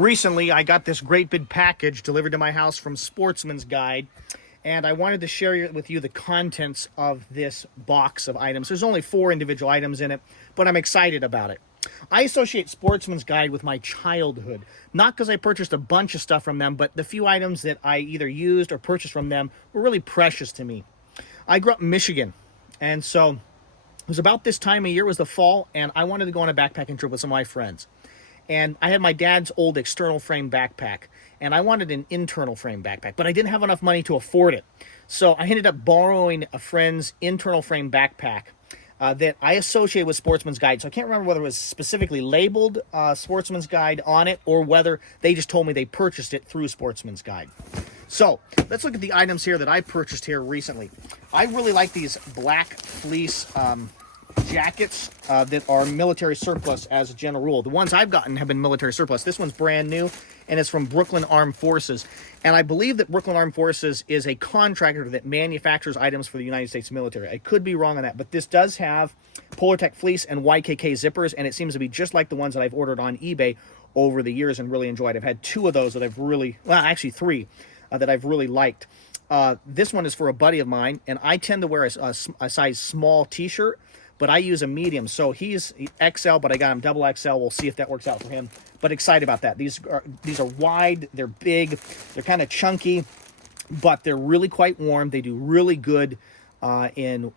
Recently, I got this great big package delivered to my house from Sportsman's Guide, and I wanted to share with you the contents of this box of items. There's only 4 individual items in it, but I'm excited about it. I associate Sportsman's Guide with my childhood, not because I purchased a bunch of stuff from them, but the few items that I either used or purchased from them were really precious to me. I grew up in Michigan, and so it was about this time of year, it was the fall, and I wanted to go on a backpacking trip with some of my friends. And I had my dad's old external frame backpack, and I wanted an internal frame backpack, but I didn't have enough money to afford it. So I ended up borrowing a friend's internal frame backpack that I associated with Sportsman's Guide. So I can't remember whether it was specifically labeled Sportsman's Guide on it, or whether they just told me they purchased it through Sportsman's Guide. So let's look at the items here that I purchased here recently. I really like these black fleece jackets that are military surplus as a general rule. The ones I've gotten have been military surplus. This one's brand new, and it's from Brooklyn Armed Forces. And I believe that Brooklyn Armed Forces is a contractor that manufactures items for the United States military. I could be wrong on that, but this does have Polartec fleece and YKK zippers, and it seems to be just like the ones that I've ordered on eBay over the years and really enjoyed. I've had 2 of those that I've really, well, actually 3 that I've really liked. This one is for a buddy of mine, and I tend to wear a size small t-shirt, but I use a medium. So he's XL, but I got him double XL. We'll see if that works out for him. But excited about that. These are wide, they're big, they're kind of chunky, but they're really quite warm. They do really good in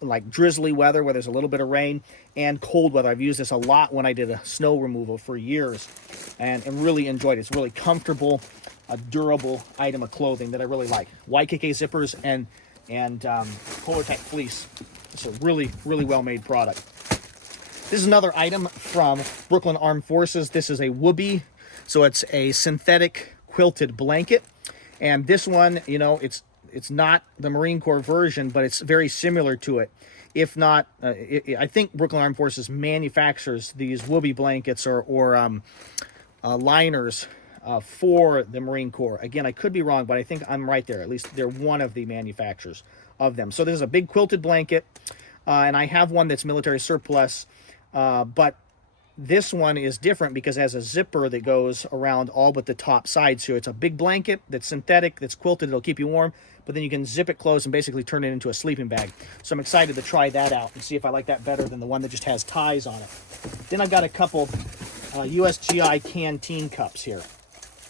like drizzly weather where there's a little bit of rain, and cold weather. I've used this a lot when I did a snow removal for years, and really enjoyed it. It's really comfortable, a durable item of clothing that I really like. YKK zippers and Polartec fleece. It's a really, really well-made product. This is another item from Brooklyn Armed Forces. This is a Whoopee, so it's a synthetic quilted blanket. And this one, you know, it's not the Marine Corps version, but it's very similar to it. If not, I think Brooklyn Armed Forces manufactures these Whoopee blankets or liners for the Marine Corps. Again, I could be wrong, but I think I'm right there. At least they're one of the manufacturers of them. So this is a big quilted blanket, and I have one that's military surplus, but this one is different because it has a zipper that goes around all but the top side. So it's a big blanket that's synthetic, that's quilted, it'll keep you warm, but then you can zip it closed and basically turn it into a sleeping bag. So I'm excited to try that out and see if I like that better than the one that just has ties on it. Then I've got a couple USGI canteen cups here,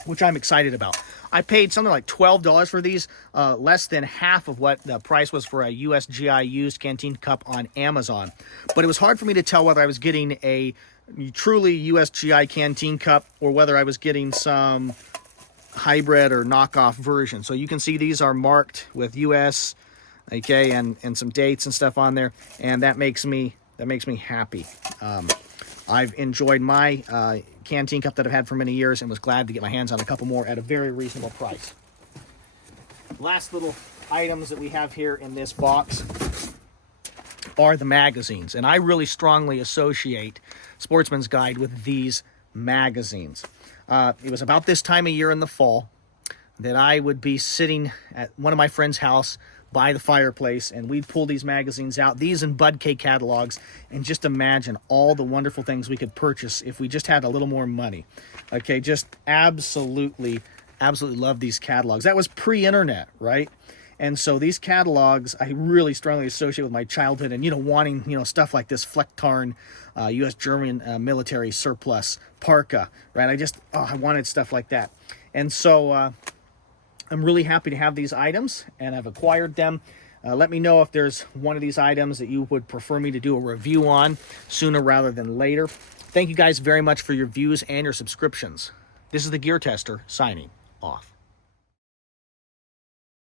which I'm excited about. I paid something like $12 for these, less than half of what the price was for a USGI used canteen cup on Amazon. But it was hard for me to tell whether I was getting a truly USGI canteen cup or whether I was getting some hybrid or knockoff version. So you can see these are marked with US, okay, and some dates and stuff on there, and that makes me happy. I've enjoyed my canteen cup that I've had for many years and was glad to get my hands on a couple more at a very reasonable price. Last little items that we have here in this box are the magazines, and I really strongly associate Sportsman's Guide with these magazines. It was about this time of year in the fall that I would be sitting at one of my friend's house by the fireplace, and we'd pull these magazines out, these and Bud K catalogs, and just imagine all the wonderful things we could purchase if we just had a little more money. Okay, just absolutely love these catalogs. That was pre-internet, right? And so these catalogs I really strongly associate with my childhood, and wanting stuff like this Flecktarn U.S. German military surplus parka, right? I wanted stuff like that. And so I'm really happy to have these items, and I've acquired them. Let me know if there's one of these items that you would prefer me to do a review on sooner rather than later. Thank you guys very much for your views and your subscriptions. This is the Gear Tester signing off.